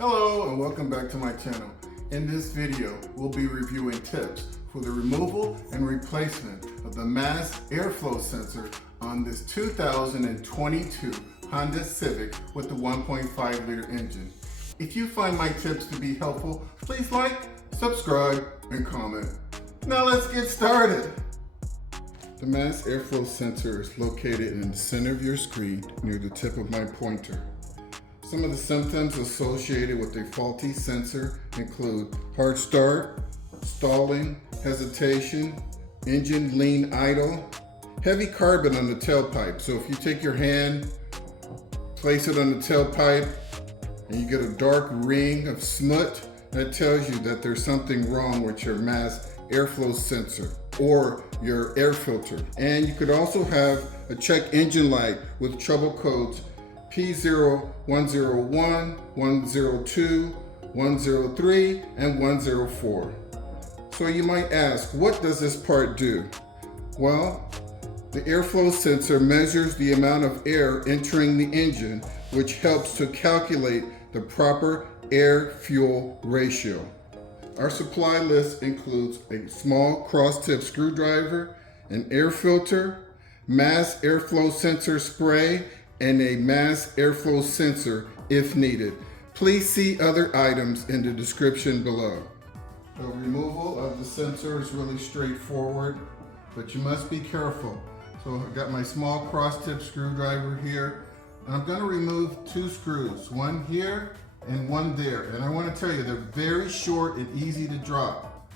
Hello and welcome back to my channel. In this video, we'll be reviewing tips for the removal and replacement of the MAFS airflow sensor on this 2022 Honda Civic with the 1.5 liter engine. If you find my tips to be helpful, please like, subscribe, and comment. Now let's get started. The MAFS airflow sensor is located in the center of your screen near the tip of my pointer. Some of the symptoms associated with a faulty sensor include hard start, stalling, hesitation, engine lean idle, heavy carbon on the tailpipe. So if you take your hand, place it on the tailpipe, and you get a dark ring of smut, that tells you that there's something wrong with your MAFS airflow sensor or your air filter. And you could also have a check engine light with trouble codes P0, 101, 102, 103, and 104. So you might ask, what does this part do? Well, the airflow sensor measures the amount of air entering the engine, which helps to calculate the proper air-fuel ratio. Our supply list includes a small cross-tip screwdriver, an air filter, MAFS airflow sensor spray, and a MAFS airflow sensor if needed. Please see other items in the description below. The removal of the sensor is really straightforward, but you must be careful. So I've got my small cross-tip screwdriver here, and I'm going to remove two screws, one here and one there. And I want to tell you, they're very short and easy to drop.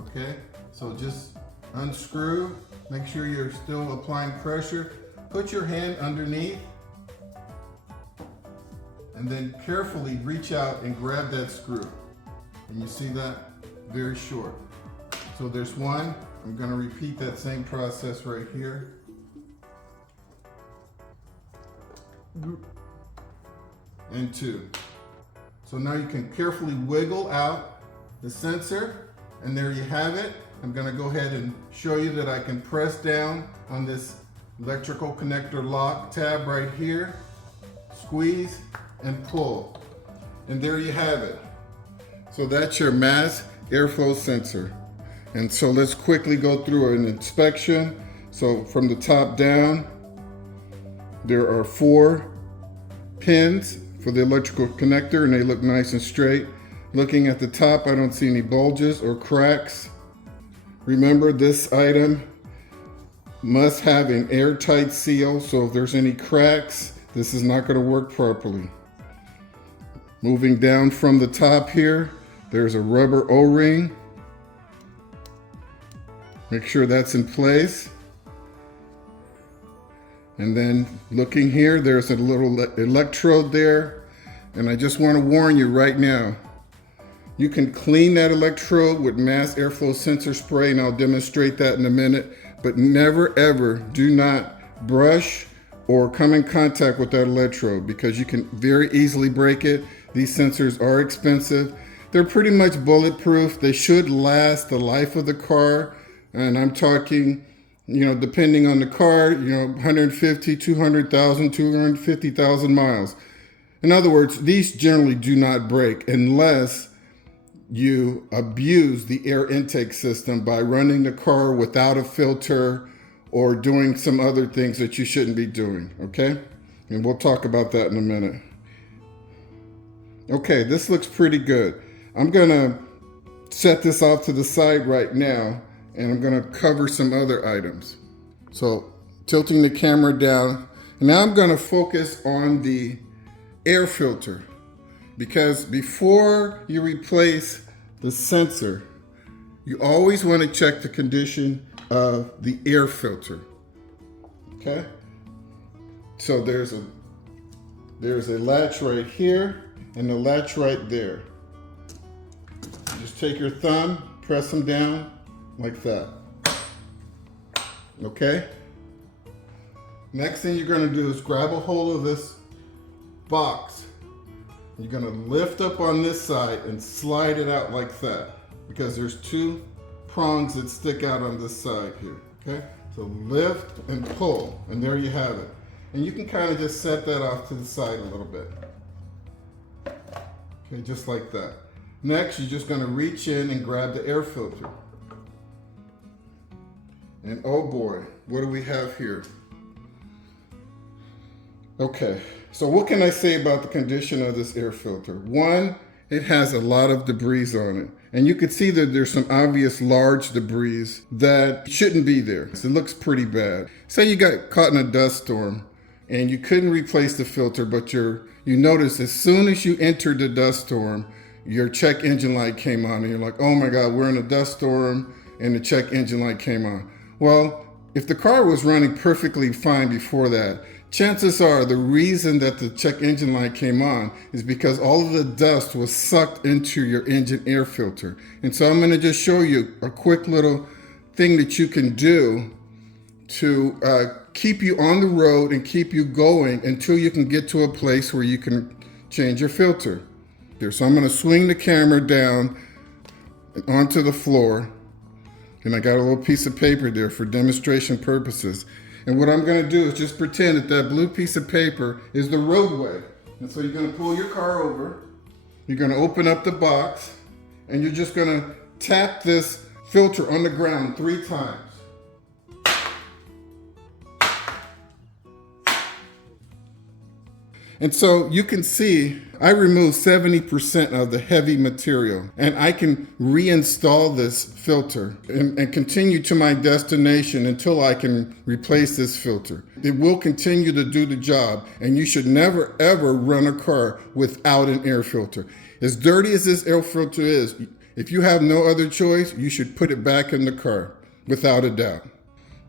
Okay, so just unscrew, make sure you're still applying pressure, put your hand underneath, and then carefully reach out and grab that screw. And you see that? Very short. So there's one. I'm going to repeat that same process right here. And two. So now you can carefully wiggle out the sensor, and there you have it. I'm going to go ahead and show you that I can press down on this electrical connector lock tab right here, squeeze and pull, and there you have it. So that's your MAFS airflow sensor. And so let's quickly go through an inspection. So from the top down, there are 4 pins for the electrical connector, and they look nice and straight. Looking at the top, I don't see any bulges or cracks. Remember, this item must have an airtight seal, so if there's any cracks, this is not going to work properly. Moving down from the top here, there's a rubber O-ring. Make sure that's in place. And then looking here, there's a little electrode there. And I just want to warn you right now, you can clean that electrode with MAFS airflow sensor spray, and I'll demonstrate that in a minute. But never ever do not brush or come in contact with that electrode, because you can very easily break it. These sensors are expensive. They're pretty much bulletproof. They should last the life of the car. And I'm talking, depending on the car, 150, 200,000, 250,000 miles. In other words, these generally do not break unless you abuse the air intake system by running the car without a filter or doing some other things that you shouldn't be doing, okay? And we'll talk about that in a minute. Okay, this looks pretty good. I'm gonna set this off to the side right now, and I'm gonna cover some other items. So, tilting the camera down, and now I'm gonna focus on the air filter, because before you replace the sensor, you always wanna check the condition of the air filter, okay? So there's a latch right here and a latch right there. Just take your thumb, press them down like that, okay? Next thing you're gonna do is grab a hold of this box. You're gonna lift up on this side and slide it out like that, because there's 2 prongs that stick out on this side here, okay? So lift and pull, and there you have it. And you can kind of just set that off to the side a little bit. Okay, just like that. Next, you're just gonna reach in and grab the air filter. And oh boy, what do we have here? Okay, so what can I say about the condition of this air filter? One, it has a lot of debris on it. And you can see that there's some obvious large debris that shouldn't be there. So it looks pretty bad. Say you got caught in a dust storm and you couldn't replace the filter, but you notice as soon as you entered the dust storm, your check engine light came on and you're like, oh my God, we're in a dust storm and the check engine light came on. Well, if the car was running perfectly fine before that, chances are the reason that the check engine light came on is because all of the dust was sucked into your engine air filter. And so I'm going to just show you a quick little thing that you can do to keep you on the road and keep you going until you can get to a place where you can change your filter. So I'm going to swing the camera down and onto the floor. And I got a little piece of paper there for demonstration purposes. And what I'm going to do is just pretend that that blue piece of paper is the roadway. And so you're going to pull your car over, you're going to open up the box, and you're just going to tap this filter on the ground 3 times. And so you can see I removed 70% of the heavy material, and I can reinstall this filter and continue to my destination until I can replace this filter. It will continue to do the job, and you should never ever run a car without an air filter. As dirty as this air filter is, if you have no other choice, you should put it back in the car, without a doubt.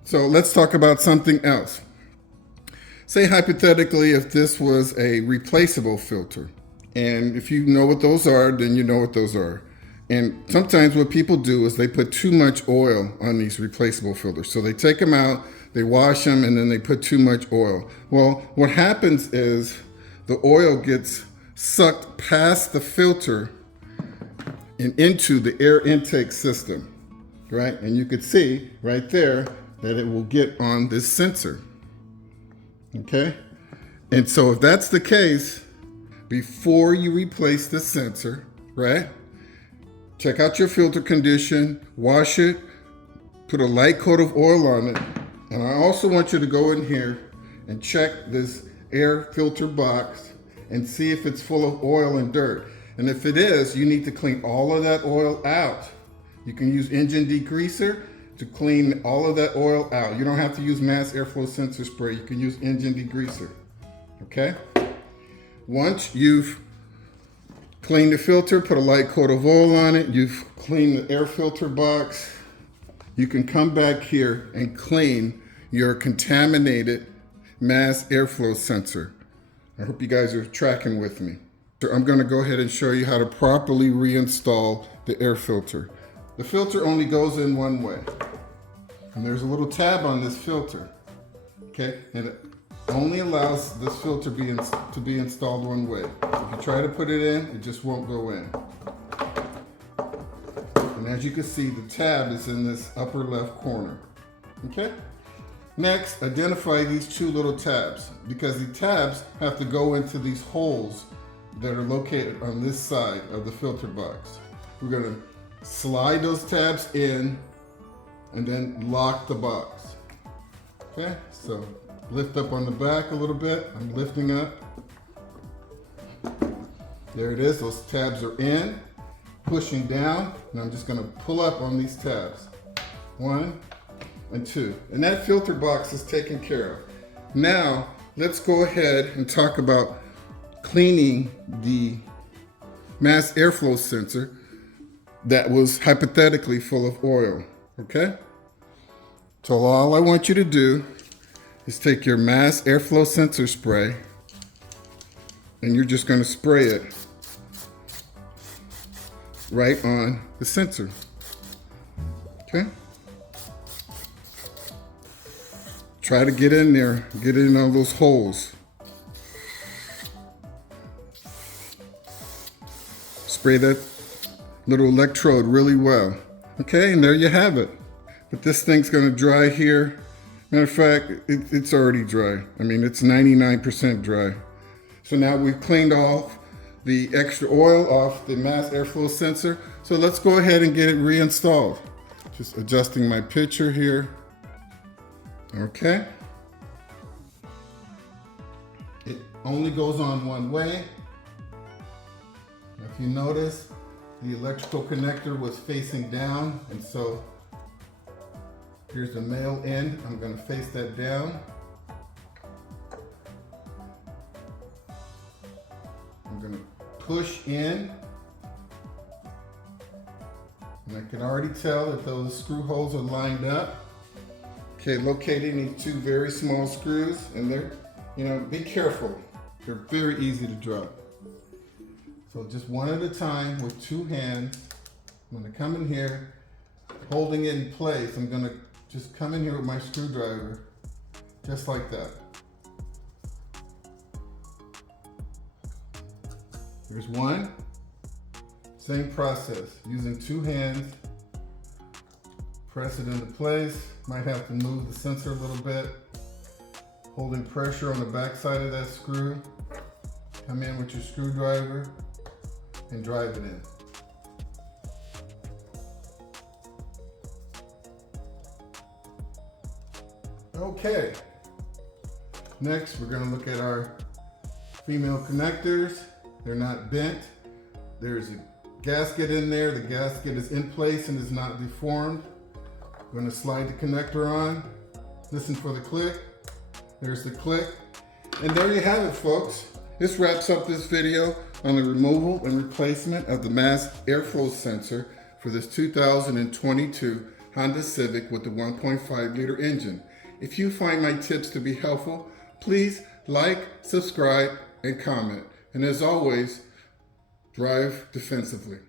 So let's talk about something else. Say hypothetically if this was a replaceable filter. And if you know what those are, then you know what those are. And sometimes what people do is they put too much oil on these replaceable filters. So they take them out, they wash them, and then they put too much oil. Well, what happens is the oil gets sucked past the filter and into the air intake system, right? And you could see right there that it will get on this sensor. Okay, and so if that's the case, before you replace the sensor, right, check out your filter condition, wash it, put a light coat of oil on it, and I also want you to go in here and check this air filter box and see if it's full of oil and dirt. And if it is, you need to clean all of that oil out. You can use engine degreaser to clean all of that oil out. You don't have to use mass airflow sensor spray. You can use engine degreaser, okay? Once you've cleaned the filter, put a light coat of oil on it, you've cleaned the air filter box, you can come back here and clean your contaminated mass airflow sensor. I hope you guys are tracking with me. So I'm gonna go ahead and show you how to properly reinstall the air filter. The filter only goes in one way. And there's a little tab on this filter, okay? And it only allows this filter to be installed one way. If you try to put it in, it just won't go in. And as you can see, the tab is in this upper left corner, okay? Next, identify these 2 little tabs, because the tabs have to go into these holes that are located on this side of the filter box. We're gonna slide those tabs in and then lock the box. Okay, so lift up on the back a little bit. I'm lifting up. There it is, those tabs are in. Pushing down, and I'm just gonna pull up on these tabs. 1 and 2. And that filter box is taken care of. Now, let's go ahead and talk about cleaning the mass airflow sensor that was hypothetically full of oil, okay? So all I want you to do is take your mass airflow sensor spray and you're just gonna spray it right on the sensor, okay? Try to get in there, get in all those holes. Spray that little electrode really well. Okay, and there you have it. But this thing's gonna dry here. Matter of fact, it's already dry. I mean, it's 99% dry. So now we've cleaned off the extra oil off the MAFS airflow sensor. So let's go ahead and get it reinstalled. Just adjusting my picture here. Okay. It only goes on one way. If you notice, the electrical connector was facing down, and so here's the male end. I'm going to face that down. I'm going to push in, and I can already tell that those screw holes are lined up. Okay, locating these two very small screws, and they're, be careful. They're very easy to drop. So just one at a time with two hands. I'm going to come in here, holding it in place. I'm going to just come in here with my screwdriver, just like that. Here's one. Same process, using two hands. Press it into place. Might have to move the sensor a little bit. Holding pressure on the back side of that screw. Come in with your screwdriver and drive it in. Okay. Next, we're going to look at our female connectors. They're not bent. There's a gasket in there. The gasket is in place and is not deformed. I'm going to slide the connector on. Listen for the click. There's the click. And there you have it, folks. This wraps up this video on the removal and replacement of the MAFS airflow sensor for this 2022 Honda Civic with the 1.5 liter engine. If you find my tips to be helpful, please like, subscribe, and comment. And as always, drive defensively.